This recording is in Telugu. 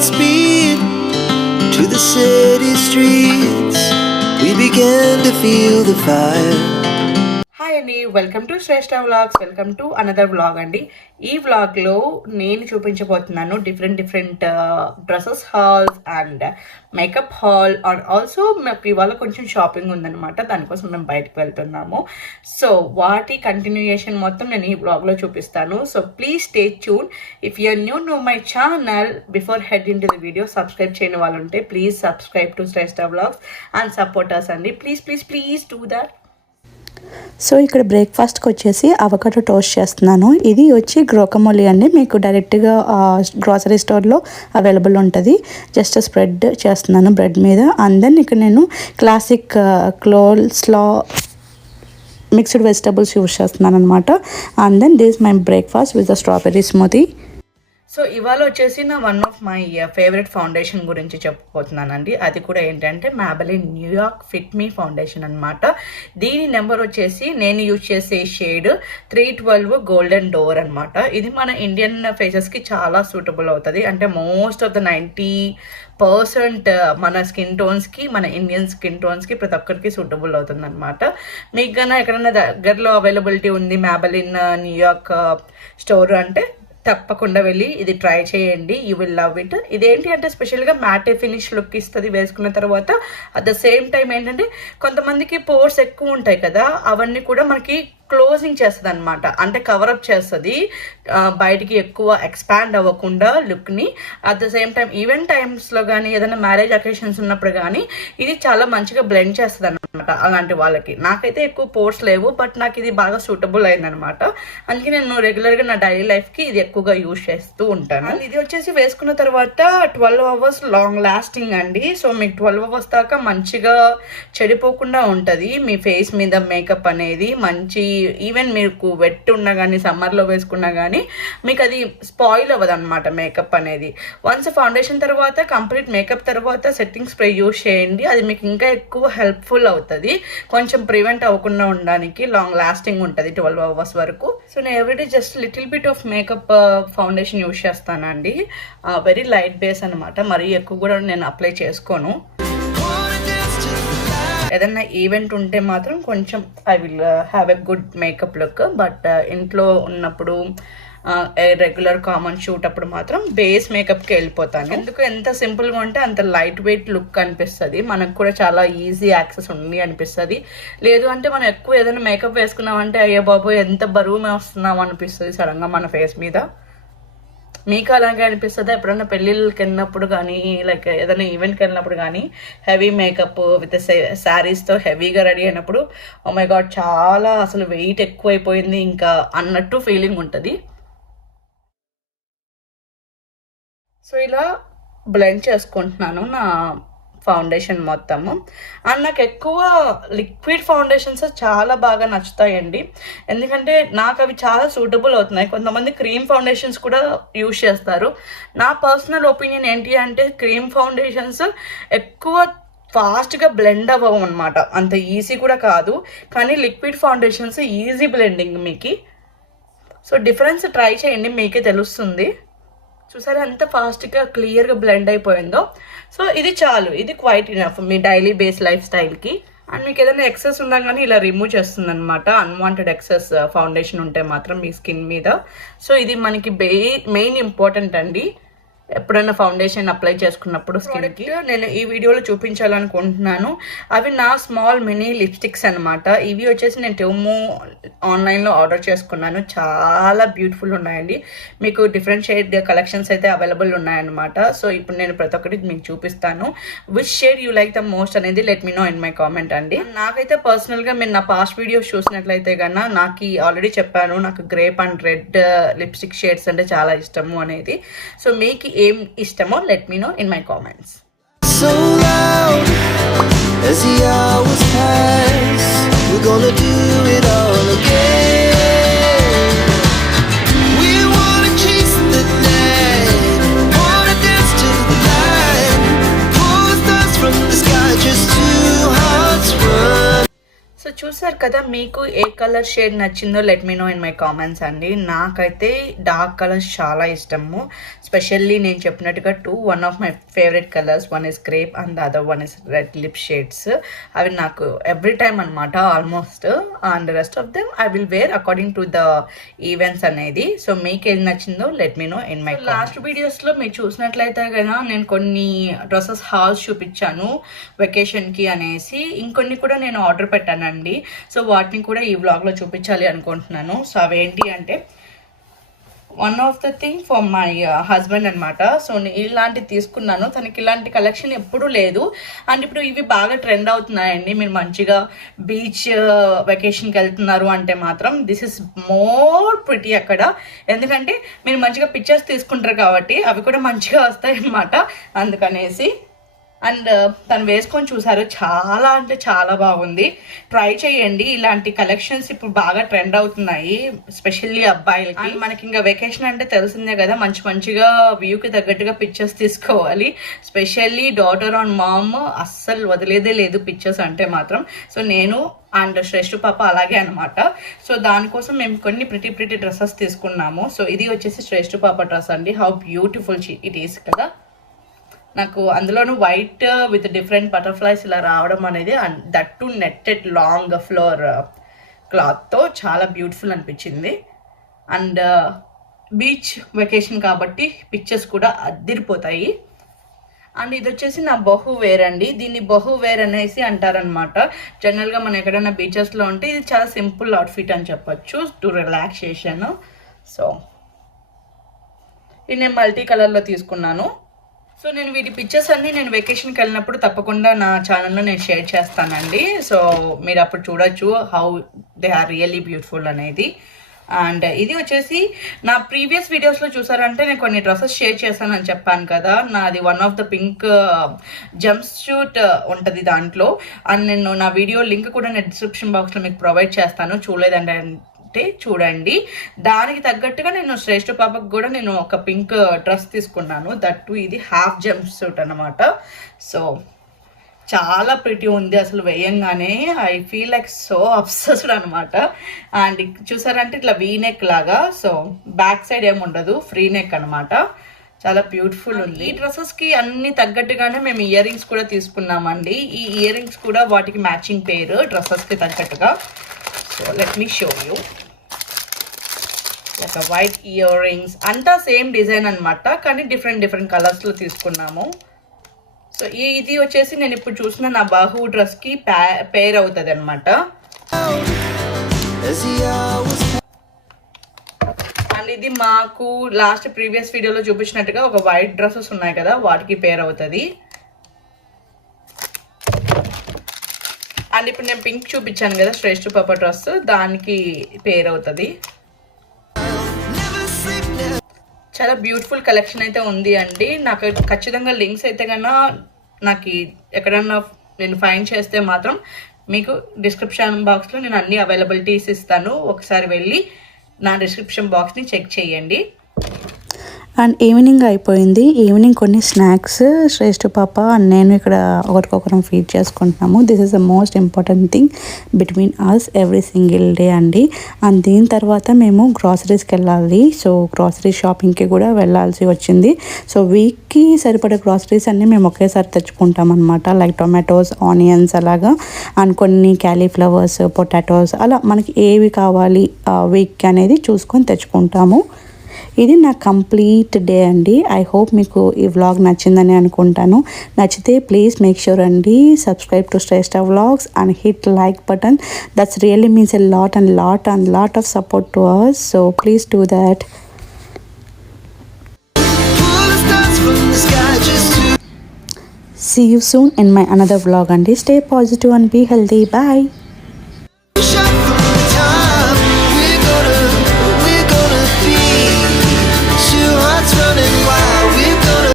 Godspeed to the city streets. We began to feel the fire. Hi అండి, welcome to Shreshtha vlogs. Welcome to another vlog అండి. ఈ వ్లాగ్లో నేను చూపించబోతున్నాను different dresses hauls and makeup haul and also మాకు ఇవాళ కొంచెం షాపింగ్ ఉందన్నమాట. దానికోసం మేము బయటకు వెళ్తున్నాము. సో వాటి కంటిన్యూయేషన్ మొత్తం నేను ఈ వ్లాగ్లో చూపిస్తాను. So please stay tune. If you're new to my channel, before head in to the video subscribe చేయని వాళ్ళు ఉంటే please subscribe to Shreshtha vlogs and support us అండి. Please do that. సో ఇక్కడ బ్రేక్ఫాస్ట్కి వచ్చేసి అవకాడో టోస్ట్ చేస్తున్నాను. ఇది వచ్చి గ్రోకమోలి అండి, మీకు డైరెక్ట్గా గ్రాసరీ స్టోర్లో అవైలబుల్ ఉంటుంది. జస్ట్ స్ప్రెడ్ చేస్తున్నాను బ్రెడ్ మీద. అండ్ దెన్ ఇక్కడ నేను classic coleslaw mixed vegetables use చేస్తున్నాను అనమాట. And then this my breakfast with the strawberry smoothie. So ఇవాళ వచ్చేసి నా one of my favourite foundation గురించి చెప్పబోతున్నానండి. అది కూడా ఏంటంటే Maybelline New York fit me foundation అనమాట. దీని నెంబర్ వచ్చేసి నేను యూజ్ చేసే షేడ్ 312 గోల్డెన్ డోర్ అనమాట. ఇది మన ఇండియన్ ఫేసెస్కి చాలా సూటబుల్ అవుతుంది. అంటే మోస్ట్ ఆఫ్ ద 90% మన స్కిన్ టోన్స్కి, మన ఇండియన్ స్కిన్ టోన్స్కి ప్రతి ఒక్కరికి సూటబుల్ అవుతుంది అనమాట. మీకు కన్నా ఎక్కడైనా దగ్గరలో అవైలబిలిటీ ఉంది మ్యాబెలిన్ న్యూయార్క్ స్టోర్ అంటే తప్పకుండా వెళ్ళి ఇది ట్రై చేయండి. You will love it. ఇదేంటి అంటే స్పెషల్గా మ్యాటే ఫినిష్ లుక్ ఇస్తుంది వేసుకున్న తర్వాత. అట్ ద సేమ్ టైం ఏంటంటే కొంతమందికి పోర్స్ ఎక్కువ ఉంటాయి కదా, అవన్నీ కూడా మనకి క్లోజింగ్ చేస్తుంది అనమాట. అంటే కవరప్ చేస్తుంది, బయటికి ఎక్కువ ఎక్స్పాండ్ అవ్వకుండా లుక్ని. At the same time event టైమ్స్లో కానీ ఏదైనా మ్యారేజ్ అకేషన్స్ ఉన్నప్పుడు కానీ ఇది చాలా మంచిగా బ్లెండ్ చేస్తుంది అనమాట అలాంటి వాళ్ళకి. నాకైతే ఎక్కువ పోర్స్ లేవు, బట్ నాకు ఇది బాగా సూటబుల్ అయిందనమాట. అందుకే నేను రెగ్యులర్గా నా డైలీ లైఫ్కి ఇది ఎక్కువగా యూజ్ చేస్తూ ఉంటాను. ఇది వచ్చేసి వేసుకున్న తర్వాత 12 hours లాంగ్ లాస్టింగ్ అండి. సో మీకు 12 hours దాకా మంచిగా చెడిపోకుండా ఉంటుంది మీ ఫేస్ మీద మేకప్ అనేది. మంచి ఈవెన్ మీకు వెట్ ఉన్నా కానీ సమ్మర్లో వేసుకున్నా కానీ మీకు అది స్పాయిల్ అవ్వదు అనమాట మేకప్ అనేది. వన్స్ ఫౌండేషన్ తర్వాత కంప్లీట్ మేకప్ తర్వాత సెట్టింగ్ స్ప్రే యూజ్ చేయండి. అది మీకు ఇంకా ఎక్కువ హెల్ప్ఫుల్ అవుతుంది, కొంచెం ప్రివెంట్ అవ్వకుండా ఉండడానికి. లాంగ్ లాస్టింగ్ ఉంటుంది 12 hours వరకు. సో నేను everyday just little bit of makeup foundation use చేస్తానండి. వెరీ లైట్ బేస్ అనమాట, మరీ ఎక్కువ కూడా నేను అప్లై చేసుకోను. ఏదన్నా ఈవెంట్ ఉంటే మాత్రం కొంచెం I will have a good makeup look. But ఇంట్లో ఉన్నప్పుడు రెగ్యులర్ కామన్ షూట్ అప్పుడు మాత్రం బేస్ మేకప్కి వెళ్ళిపోతాను. ఎందుకు ఎంత సింపుల్గా ఉంటే అంత లైట్ వెయిట్ లుక్ అనిపిస్తుంది, మనకు కూడా చాలా ఈజీ యాక్సెస్ ఉంది అనిపిస్తుంది. లేదు అంటే మనం ఎక్కువ ఏదైనా మేకప్ వేసుకున్నామంటే అయ్యో బాబు ఎంత బరువు వస్తున్నాం అనిపిస్తుంది సడన్గా మన ఫేస్ మీద. మీకు అలాగే అనిపిస్తుందా? ఎప్పుడన్నా పెళ్ళిళ్ళకి వెళ్ళినప్పుడు కానీ లైక్ ఏదైనా ఈవెంట్కి వెళ్ళినప్పుడు కానీ హెవీ మేకప్ విత్ శారీస్తో హెవీగా రెడీ అయినప్పుడు ఓ మై గాడ్ చాలా అసలు వెయిట్ ఎక్కువైపోయింది ఇంకా అన్నట్టు ఫీలింగ్ ఉంటుంది. సో ఇలా బ్లెండ్ చేసుకుంటున్నాను నా ఫౌండేషన్ మొత్తము. అండ్ నాకు ఎక్కువ లిక్విడ్ ఫౌండేషన్స్ చాలా బాగా నచ్చుతాయండి, ఎందుకంటే నాకు అవి చాలా సూటబుల్ అవుతున్నాయి. కొంతమంది క్రీమ్ ఫౌండేషన్స్ కూడా యూజ్ చేస్తారు. నా పర్సనల్ ఒపీనియన్ ఏంటి అంటే క్రీమ్ ఫౌండేషన్స్ ఎక్కువ ఫాస్ట్గా బ్లెండ్ అవ్వవు అనమాట, అంత ఈజీ కూడా కాదు. కానీ లిక్విడ్ ఫౌండేషన్స్ ఈజీ బ్లెండింగ్ మీకు. సో డిఫరెన్స్ ట్రై చేయండి, మీకే తెలుస్తుంది. చూసారా ఎంత ఫాస్ట్గా క్లియర్గా బ్లెండ్ అయిపోయిందో. సో ఇది చాలు, ఇది క్వైట్ ఇనఫ్ మీ డైలీ బేస్ లైఫ్ స్టైల్కి. అండ్ మీకు ఏదైనా ఎక్సెస్ ఉన్నా కానీ ఇలా రిమూవ్ చేస్తుంది అనమాట, అన్వాంటెడ్ ఎక్సెస్ ఫౌండేషన్ ఉంటే మాత్రం మీ స్కిన్ మీద. సో ఇది మనకి మెయిన్ ఇంపార్టెంట్ అండి ఎప్పుడైనా ఫౌండేషన్ అప్లై చేసుకున్నప్పుడు స్కిన్కి. నేను ఈ వీడియోలో చూపించాలనుకుంటున్నాను అవి నా స్మాల్ మినీ లిప్స్టిక్స్ అనమాట. ఇవి వచ్చేసి నేను టెమో ఆన్లైన్లో ఆర్డర్ చేసుకున్నాను, చాలా బ్యూటిఫుల్ ఉన్నాయండి. మీకు డిఫరెంట్ షేడ్ కలెక్షన్స్ అయితే అవైలబుల్ ఉన్నాయన్నమాట. సో ఇప్పుడు నేను ప్రతి ఒక్కటి మీకు చూపిస్తాను. Which shade you like the most అనేది let me know in my comment అండి. నాకైతే పర్సనల్గా మీరు నా పాస్ట్ వీడియోస్ చూసినట్లయితే కన్నా నాకు ఆల్రెడీ చెప్పాను నాకు grape and red lipstick shades అంటే చాలా ఇష్టము అనేది. సో మీకు ఏం ఇష్టమో let me know in my comments. So loud as the hours pass, we're gonna do it all again. We wanna chase the night, wanna dance to the light, pull stars from the sky, just two hearts run. So చూసారు చూసారు కదా, మీకు ఏ కలర్ షేడ్ నచ్చిందో let me know in my comments అండి. నాకైతే డార్క్ కలర్స్ చాలా ఇష్టము. స్పెషల్లీ నేను చెప్పినట్టుగా one of my favourite colours, one is grape and the other one is red lip shades. అవి నాకు ఎవ్రీ టైమ్ అనమాట almost. And rest of them I will wear according to the events అనేది. సో మీకు ఏది నచ్చిందో let me know in my last వీడియోస్లో మీరు చూసినట్లయితే కదా నేను కొన్ని డ్రెస్సెస్ హాల్స్ చూపించాను వెకేషన్కి అనేసి. ఇంకొన్ని కూడా నేను ఆర్డర్ పెట్టానండి. సో వాటిని కూడా ఈ వ్లాగ్లో చూపించాలి అనుకుంటున్నాను. సో అవేంటి అంటే one of the thing for my husband అనమాట. సో ఇలాంటి తీసుకున్నాను. తనకి ఇలాంటి కలెక్షన్ ఎప్పుడూ లేదు. అండ్ ఇప్పుడు ఇవి బాగా ట్రెండ్ అవుతున్నాయండి. మీరు మంచిగా బీచ్ వెకేషన్కి వెళ్తున్నారు అంటే మాత్రం దిస్ ఇస్ మోర్ ప్రిటీ అక్కడ. ఎందుకంటే మీరు మంచిగా పిక్చర్స్ తీసుకుంటారు కాబట్టి అవి కూడా మంచిగా వస్తాయి అన్నమాట. అందుకనేసి అండ్ తను వేసుకొని చూసారు, చాలా అంటే చాలా బాగుంది. ట్రై చేయండి. ఇలాంటి కలెక్షన్స్ ఇప్పుడు బాగా ట్రెండ్ అవుతున్నాయి, స్పెషల్లీ అబ్బాయిలకి. మనకి ఇంకా వెకేషన్ అంటే తెలిసిందే కదా, మంచిగా వ్యూకి తగ్గట్టుగా పిక్చర్స్ తీసుకోవాలి. స్పెషల్లీ డాటర్ అండ్ మామ్ అస్సలు వదిలేదే లేదు పిక్చర్స్ అంటే మాత్రం. సో నేను అండ్ శ్రేష్ఠ పాప అలాగే అనమాట. సో దానికోసం మేము కొన్ని ప్రిటీ డ్రెస్సెస్ తీసుకున్నాము. సో ఇది వచ్చేసి శ్రేష్ఠ పాప డ్రెస్ అండి. హౌ బ్యూటిఫుల్ ఇట్ ఈస్ కదా. నాకు అందులోనూ వైట్ విత్ డిఫరెంట్ బటర్ఫ్లైస్ ఇలా రావడం అనేది, that to netted long floor క్లాత్తో చాలా బ్యూటిఫుల్ అనిపించింది. అండ్ బీచ్ వెకేషన్ కాబట్టి పిక్చర్స్ కూడా అద్దిరిపోతాయి. అండ్ ఇది వచ్చేసి నా బహువేర్ అండి. దీన్ని బహువేర్ అనేసి అంటారనమాట. జనరల్గా మనం ఎక్కడైనా బీచెస్లో ఉంటే ఇది చాలా సింపుల్ అవుట్ఫిట్ అని చెప్పొచ్చు, టు రిలాక్సేషన్. సో ఇది నేను మల్టీ కలర్లో తీసుకున్నాను. సో నేను వీటి పిక్చర్స్ అన్నీ నేను వెకేషన్కి వెళ్ళినప్పుడు తప్పకుండా నా ఛానల్లో నేను షేర్ చేస్తానండి. సో మీరు అప్పుడు చూడొచ్చు how they are really beautiful అనేది. అండ్ ఇది వచ్చేసి నా ప్రీవియస్ వీడియోస్లో చూసారంటే నేను కొన్ని డ్రెస్సెస్ షేర్ చేశానని చెప్పాను కదా. నాది one of the pink jump suit ఉంటుంది దాంట్లో. అండ్ నేను నా వీడియో లింక్ కూడా నేను డిస్క్రిప్షన్ బాక్స్లో మీకు ప్రొవైడ్ చేస్తాను, చూడలేదంటే చూడండి. దానికి తగ్గట్టుగా నేను శ్రేష్ఠ పాపకు కూడా నేను ఒక పింక్ డ్రెస్ తీసుకున్నాను. దట్టు ఇది హాఫ్ జంప్ సూట్ అనమాట. సో చాలా ప్రిటీ ఉంది అసలు. వేయంగానే I feel like so obsessed అనమాట. అండ్ చూసారంటే ఇట్లా వీ నెక్ లాగా, సో బ్యాక్ సైడ్ ఏముండదు, ఫ్రీ నెక్ అనమాట. చాలా బ్యూటిఫుల్ ఉంది. ఈ డ్రెస్సెస్కి అన్ని తగ్గట్టుగానే మేము ఇయర్ రింగ్స్ కూడా తీసుకున్నామండి. ఈ ఇయర్ రింగ్స్ కూడా వాటికి మ్యాచింగ్ పేరు డ్రెస్సెస్కి తగ్గట్టుగా. So let me show you. Like white ear rings అంతా సేమ్ డిజైన్ అనమాట, కానీ డిఫరెంట్ కలర్స్లో తీసుకున్నాము. సో ఇది వచ్చేసి నేను ఇప్పుడు చూసిన నా బాహు డ్రెస్కి పేర్ అవుతుంది అనమాట. అండ్ ఇది మాకు లాస్ట్ ప్రీవియస్ వీడియోలో చూపించినట్టుగా ఒక వైట్ డ్రెస్సెస్ ఉన్నాయి కదా, వాటికి పేర్ అవుతుంది. అండ్ ఇప్పుడు నేను పింక్ చూపించాను కదా శ్రేష్ఠ పాప డ్రెస్, దానికి పేర్ అవుతుంది. చాలా బ్యూటిఫుల్ కలెక్షన్ అయితే ఉంది అండి. నాకు ఖచ్చితంగా లింక్స్ అయితే కన్నా నాకు ఎక్కడన్నా నేను ఫైండ్ చేస్తే మాత్రం మీకు డిస్క్రిప్షన్ బాక్స్లో నేను అన్ని అవైలబిలిటీస్ ఇస్తాను. ఒకసారి వెళ్ళి నా డిస్క్రిప్షన్ బాక్స్ని చెక్ చేయండి. అండ్ ఈవినింగ్ అయిపోయింది. ఈవినింగ్ కొన్ని స్నాక్స్ శ్రేష్ఠ పాప అండ్ నేను ఇక్కడ ఒకరికొకరం ఫీడ్ చేసుకుంటున్నాము. This is the most important thing between us every single day అండి. అండ్ దీని తర్వాత మేము గ్రాసరీస్కి వెళ్ళాలి. సో గ్రాసరీ షాపింగ్కి కూడా వెళ్ళాల్సి వచ్చింది. సో వీక్కి సరిపడే గ్రాసరీస్ అన్నీ మేము ఒకేసారి తెచ్చుకుంటాం అనమాట. లైక్ టొమాటోస్, ఆనియన్స్ అలాగా, అండ్ కొన్ని క్యాలీఫ్లవర్స్, పొటాటోస్, అలా మనకి ఏవి కావాలి వీక్కి అనేది చూసుకొని తెచ్చుకుంటాము. ఇది నా కంప్లీట్ డే అండి. ఐ హోప్ మీకు ఈ వ్లాగ్ నచ్చిందని అనుకుంటాను. నచ్చితే ప్లీజ్ మేక్ ష్యూర్ అండి subscribe to Shreshtha vlogs and hit like button. That's really means a lot of support to us. So please do that. See you soon in my another vlog and stay positive and be healthy. Bye.